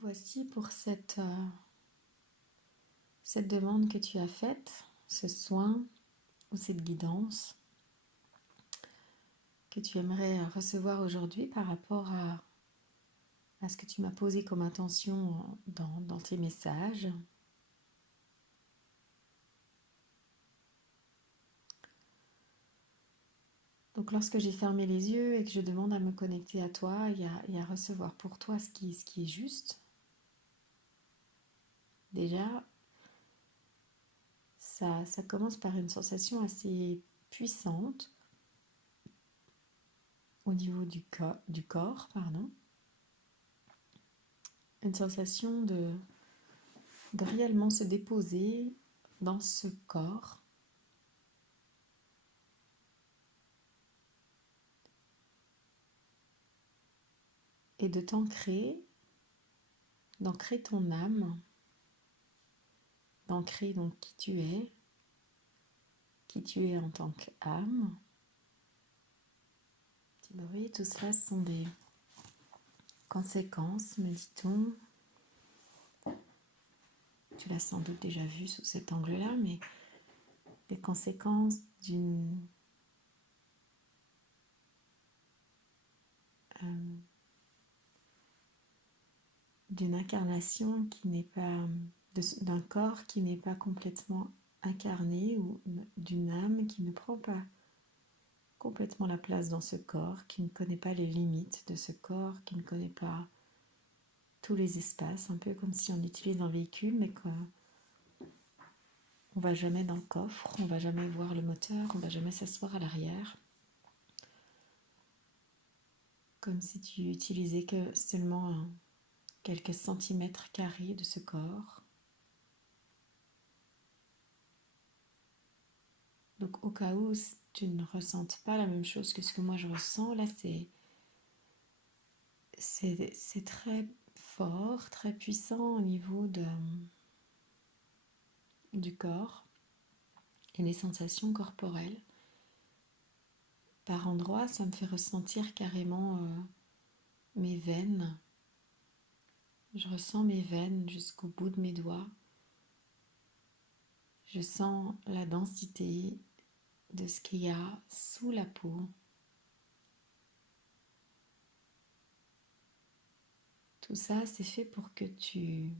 voici pour cette demande que tu as faite, ce soin ou cette guidance que tu aimerais recevoir aujourd'hui par rapport à ce que tu m'as posé comme intention dans tes messages. Donc lorsque j'ai fermé les yeux et que je demande à me connecter à toi et à recevoir pour toi ce qui est juste, déjà, ça commence par une sensation assez puissante au niveau du corps, pardon. Une sensation de réellement se déposer dans ce corps et de d'ancrer ton âme, d'ancrer donc qui tu es en tant qu'âme. Oui, tout cela ce sont des conséquences, me dit-on. Tu l'as sans doute déjà vu sous cet angle-là, mais des conséquences d'une incarnation qui n'est pas, d'un corps qui n'est pas complètement incarné ou d'une âme qui ne prend pas complètement la place dans ce corps, qui ne connaît pas les limites de ce corps, qui ne connaît pas tous les espaces, un peu comme si on utilise un véhicule mais qu'on ne va jamais dans le coffre, on ne va jamais voir le moteur, on ne va jamais s'asseoir à l'arrière. Comme si tu utilisais que seulement quelques centimètres carrés de ce corps. Donc au cas où tu ne ressentes pas la même chose que ce que moi je ressens, là c'est très fort, très puissant au niveau du corps et les sensations corporelles. Par endroits, ça me fait ressentir carrément mes veines. Je ressens mes veines jusqu'au bout de mes doigts. Je sens la densité de ce qu'il y a sous la peau. Tout ça, c'est fait pour que tu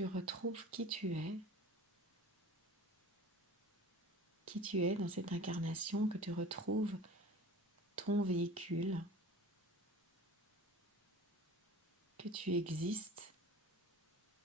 retrouves qui tu es dans cette incarnation, que tu retrouves ton véhicule, que tu existes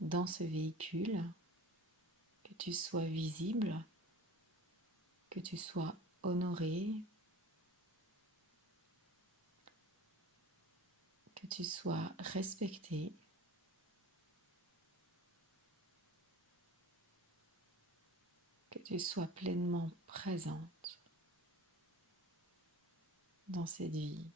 dans ce véhicule, que tu sois visible, que tu sois honoré, que tu sois respecté, que tu sois pleinement présente dans cette vie.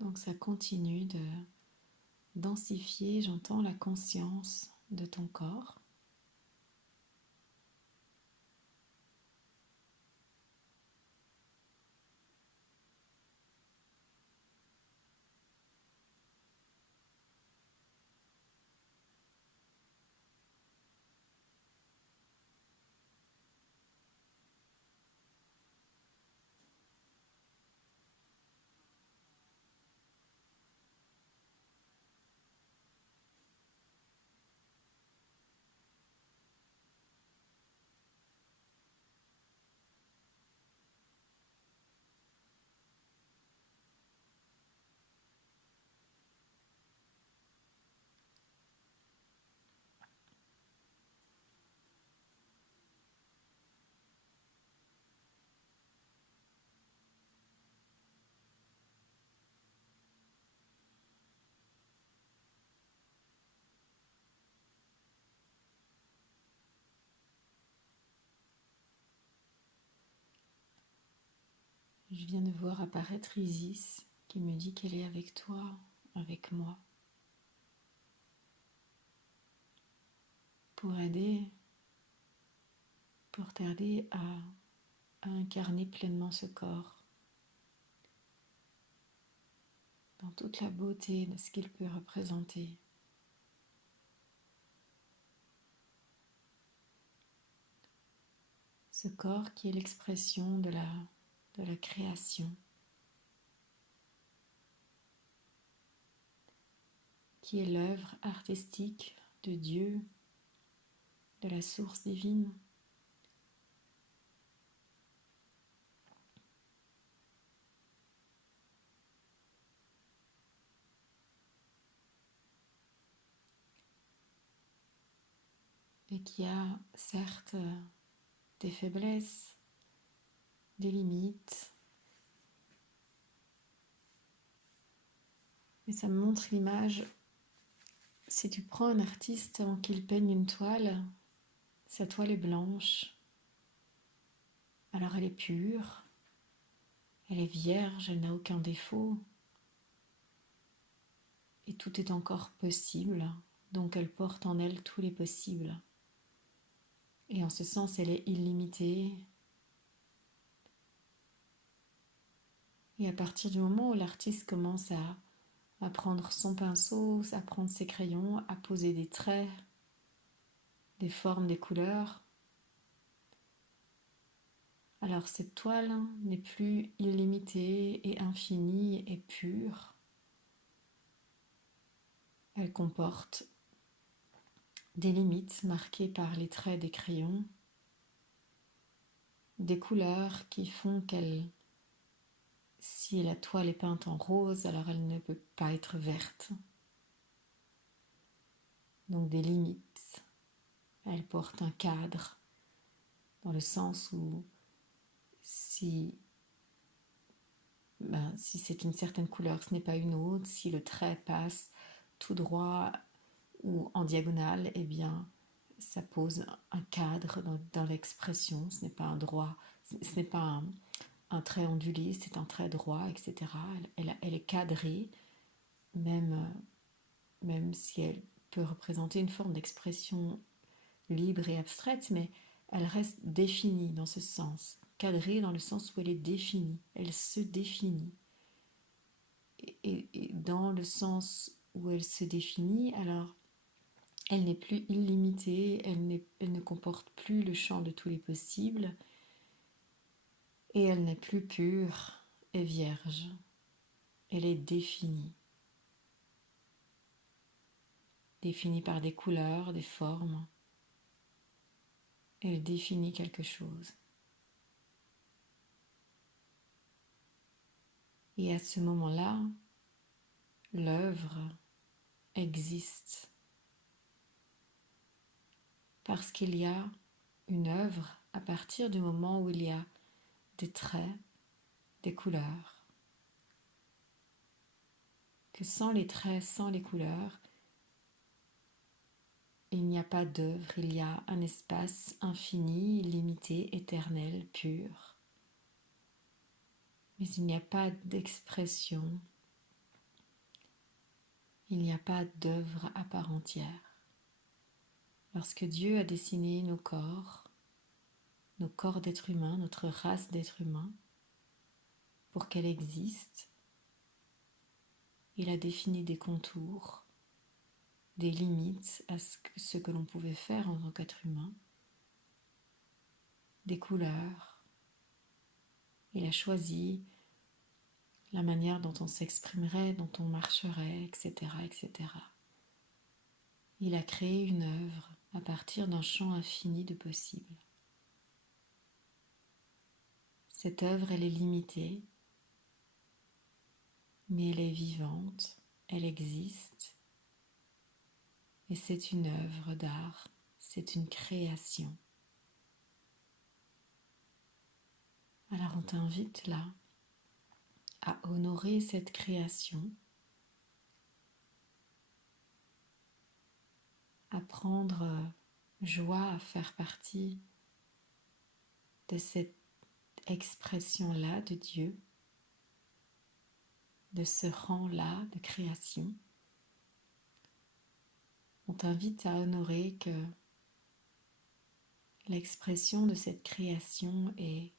Donc ça continue de densifier, j'entends la conscience de ton corps. Je viens de voir apparaître Isis qui me dit qu'elle est avec toi, avec moi, pour t'aider à incarner pleinement ce corps, dans toute la beauté de ce qu'il peut représenter. Ce corps qui est l'expression de la création, qui est l'œuvre artistique de Dieu, de la source divine. Et qui a certes des faiblesses, des limites, mais ça me montre l'image. Si tu prends un artiste avant qu'il peigne une toile, sa toile est blanche, alors elle est pure, elle est vierge, elle n'a aucun défaut, et tout est encore possible, donc elle porte en elle tous les possibles. Et en ce sens, elle est illimitée. Et à partir du moment où l'artiste commence à prendre son pinceau, à prendre ses crayons, à poser des traits, des formes, des couleurs, alors cette toile n'est plus illimitée et infinie et pure. Elle comporte des limites marquées par les traits des crayons, des couleurs qui font qu'elle, si la toile est peinte en rose, alors elle ne peut pas être verte. Donc des limites. Elle porte un cadre, dans le sens où si c'est une certaine couleur, ce n'est pas une autre. Si le trait passe tout droit ou en diagonale, eh bien, ça pose un cadre dans l'expression. Ce n'est pas un droit, ce n'est pas un trait ondulé, c'est un trait droit, etc. Elle est cadrée, même si elle peut représenter une forme d'expression libre et abstraite, mais elle reste définie dans ce sens. Cadrée dans le sens où elle est définie, elle se définit. Et dans le sens où elle se définit, alors elle n'est plus illimitée, elle ne comporte plus le champ de tous les possibles, et elle n'est plus pure et vierge. Elle est définie. Définie par des couleurs, des formes. Elle définit quelque chose. Et à ce moment-là, l'œuvre existe. Parce qu'il y a une œuvre à partir du moment où il y a des traits, des couleurs. Que sans les traits, sans les couleurs, il n'y a pas d'œuvre, il y a un espace infini, illimité, éternel, pur. Mais il n'y a pas d'expression, il n'y a pas d'œuvre à part entière. Lorsque Dieu a dessiné nos corps d'êtres humains, notre race d'êtres humains, pour qu'elle existe, il a défini des contours, des limites à ce que l'on pouvait faire en tant qu'être humain, des couleurs. Il a choisi la manière dont on s'exprimerait, dont on marcherait, etc., etc. Il a créé une œuvre à partir d'un champ infini de possibles. Cette œuvre, elle est limitée, mais elle est vivante, elle existe, et c'est une œuvre d'art, c'est une création. Alors on t'invite là à honorer cette création, à prendre joie à faire partie de cette expression-là de Dieu, de ce rang-là de création, on t'invite à honorer que l'expression de cette création est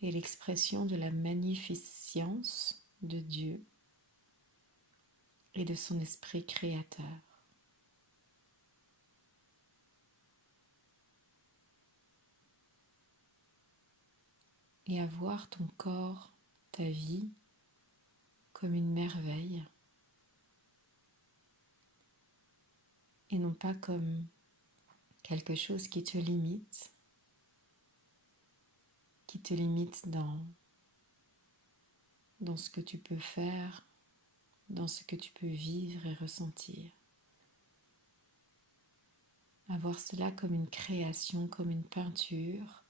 l'expression de la magnificence de Dieu et de son esprit créateur. Et à voir ton corps, ta vie, comme une merveille, et non pas comme quelque chose qui te limite dans ce que tu peux faire, dans ce que tu peux vivre et ressentir. À voir cela comme une création, comme une peinture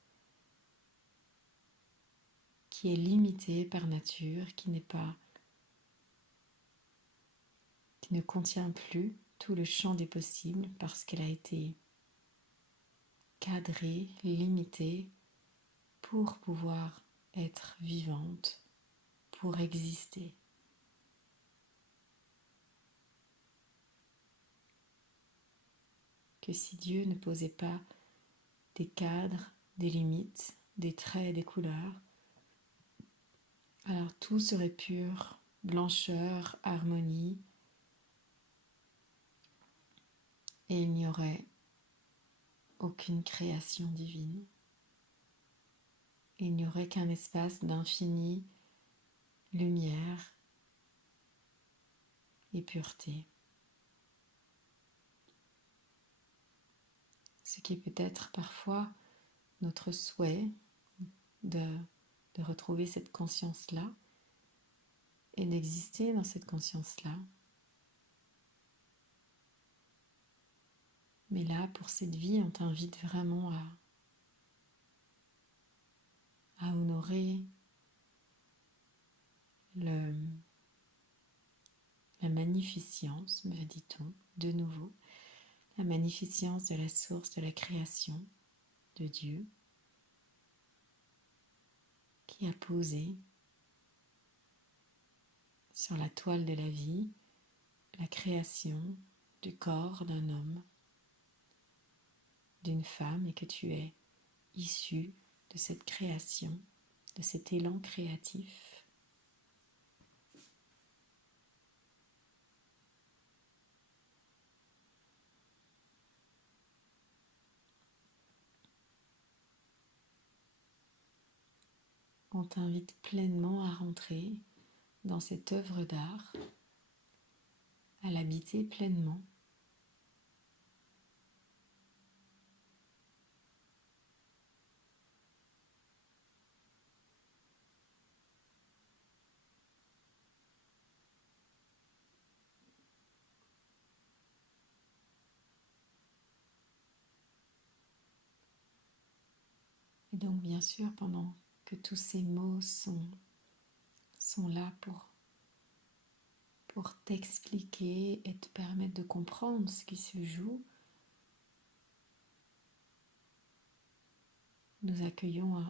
qui est limitée par nature, qui ne contient plus tout le champ des possibles parce qu'elle a été cadrée, limitée pour pouvoir être vivante, pour exister. Que si Dieu ne posait pas des cadres, des limites, des traits, des couleurs, alors tout serait pur, blancheur, harmonie, et il n'y aurait aucune création divine. Il n'y aurait qu'un espace d'infinie lumière et pureté. Ce qui est peut-être parfois notre souhait de retrouver cette conscience-là et d'exister dans cette conscience-là. Mais là, pour cette vie, on t'invite vraiment à honorer la magnificence, me dit-on, de nouveau, la magnificence de la source de la création de Dieu qui a posé sur la toile de la vie la création du corps d'un homme, d'une femme, et que tu es issu de cette création, de cet élan créatif. On t'invite pleinement à rentrer dans cette œuvre d'art, à l'habiter pleinement. Et donc bien sûr, pendant que tous ces mots sont là pour t'expliquer et te permettre de comprendre ce qui se joue, nous accueillons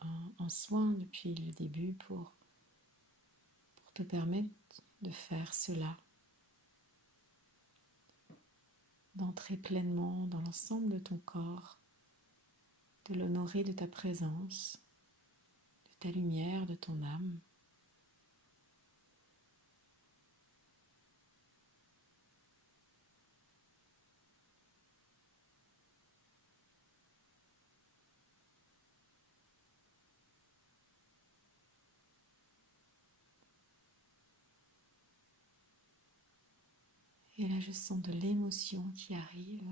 un soin depuis le début pour te permettre de faire cela, d'entrer pleinement dans l'ensemble de ton corps, de l'honorer de ta présence, de ta lumière, de ton âme. Et là, je sens de l'émotion qui arrive,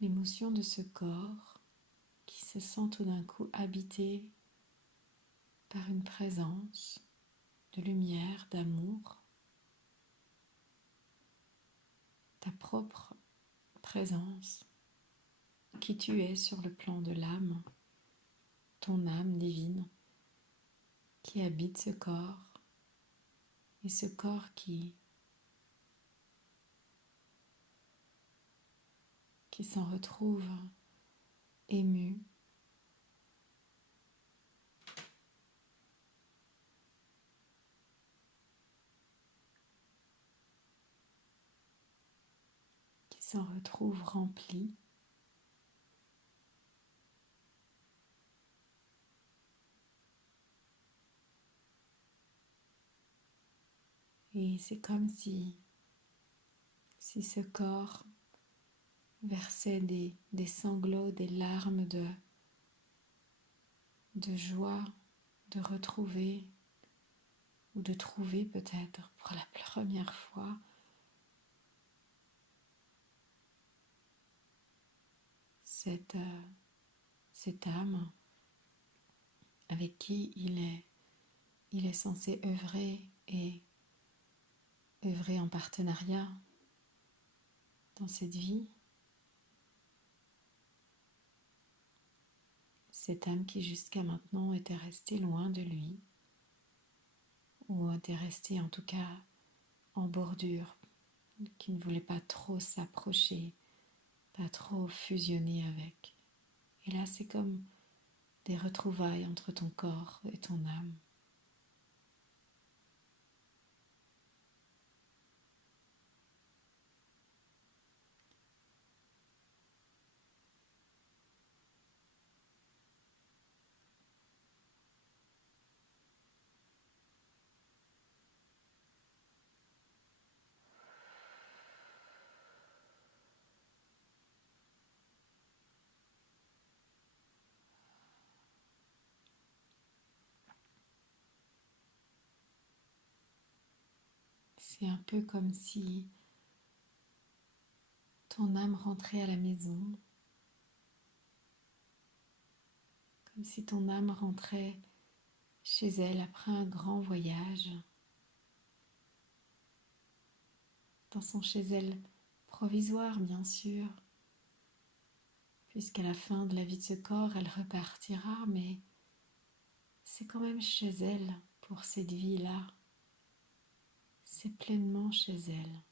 l'émotion de ce corps qui se sent tout d'un coup habité par une présence de lumière, d'amour, ta propre présence, qui tu es sur le plan de l'âme, ton âme divine qui habite ce corps, et ce corps qui s'en retrouve ému, s'en retrouve rempli. Et c'est comme si ce corps versait des sanglots, des larmes de joie, de retrouver ou de trouver peut-être pour la première fois cette âme avec qui il est censé œuvrer et œuvrer en partenariat dans cette vie. Cette âme qui jusqu'à maintenant était restée loin de lui, ou était restée en tout cas en bordure, qui ne voulait pas trop s'approcher, pas trop fusionner avec. Et là, c'est comme des retrouvailles entre ton corps et ton âme. C'est un peu comme si ton âme rentrait à la maison, comme si ton âme rentrait chez elle après un grand voyage, dans son chez elle provisoire bien sûr, puisqu'à la fin de la vie de ce corps, elle repartira, mais c'est quand même chez elle pour cette vie-là. C'est pleinement chez elle.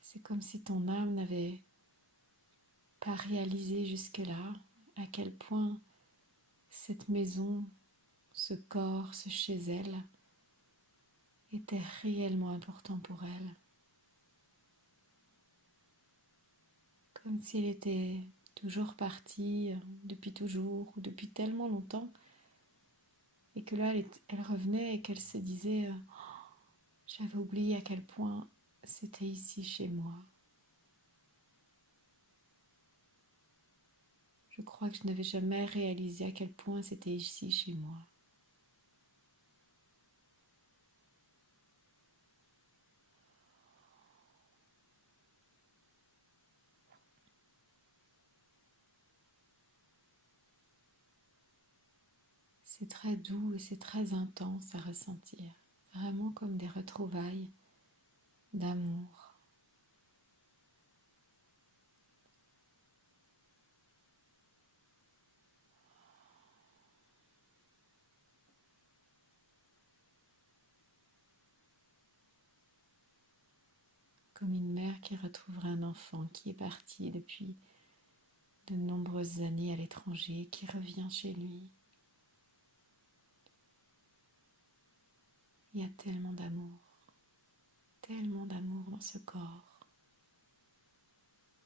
C'est comme si ton âme n'avait pas réalisé jusque-là à quel point cette maison, ce corps, ce chez elle était réellement important pour elle. Comme si elle était toujours partie depuis toujours ou depuis tellement longtemps et que là elle revenait et qu'elle se disait j'avais oublié à quel point c'était ici chez moi. Je crois que je n'avais jamais réalisé à quel point c'était ici chez moi. C'est très doux et c'est très intense à ressentir, vraiment comme des retrouvailles d'amour. Comme une mère qui retrouverait un enfant qui est parti depuis de nombreuses années à l'étranger et qui revient chez lui. Il y a tellement d'amour dans ce corps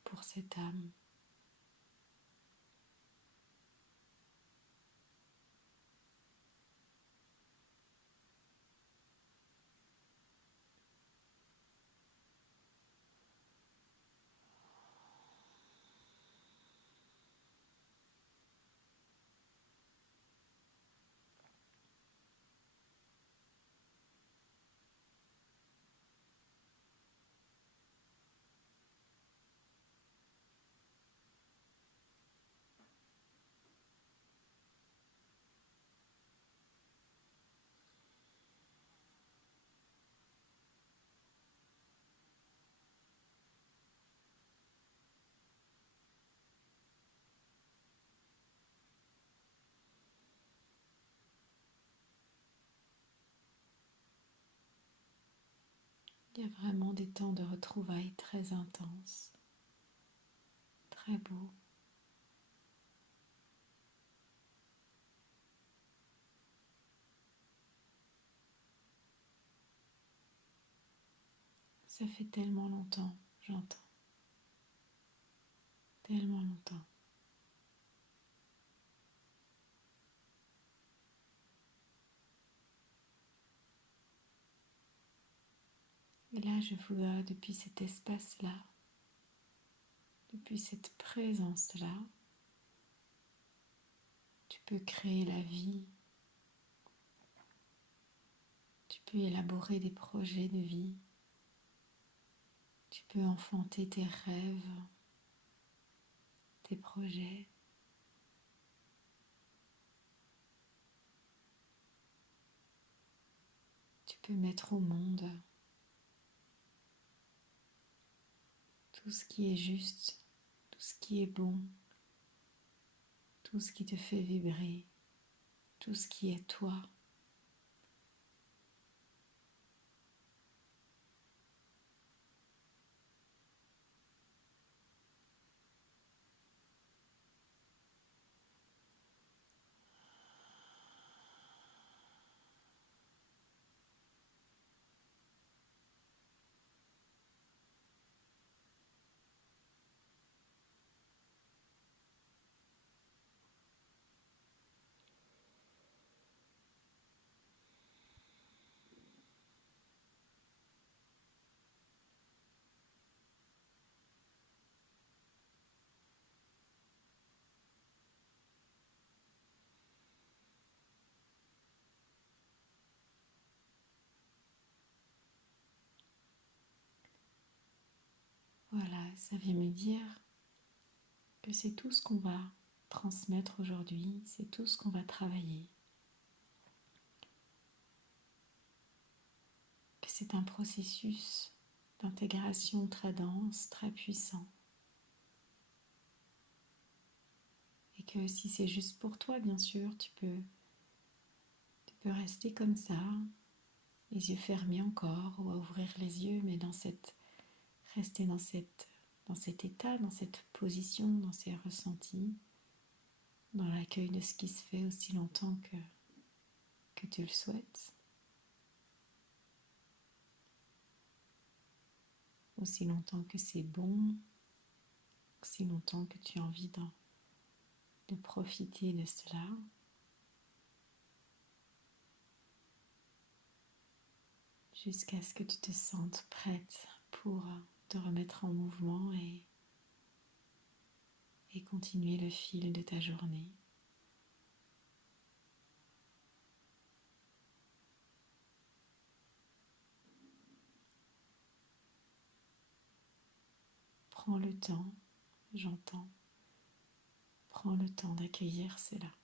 pour cette âme. Il y a vraiment des temps de retrouvailles très intenses, très beaux. Ça fait tellement longtemps, j'entends. Tellement longtemps. Et là, je vois depuis cet espace-là, depuis cette présence-là, tu peux créer la vie, tu peux élaborer des projets de vie, tu peux enfanter tes rêves, tes projets. Tu peux mettre au monde tout ce qui est juste, tout ce qui est bon, tout ce qui te fait vibrer, tout ce qui est toi. Voilà, ça vient me dire que c'est tout ce qu'on va transmettre aujourd'hui, c'est tout ce qu'on va travailler, que c'est un processus d'intégration très dense, très puissant, et que si c'est juste pour toi, bien sûr, tu peux rester comme ça, les yeux fermés encore, ou à ouvrir les yeux, mais rester dans cet état, dans cette position, dans ces ressentis, dans l'accueil de ce qui se fait aussi longtemps que tu le souhaites, aussi longtemps que c'est bon, aussi longtemps que tu as envie de profiter de cela. Jusqu'à ce que tu te sentes prête pour te remettre en mouvement et continuer le fil de ta journée. Prends le temps, j'entends, prends le temps d'accueillir cela.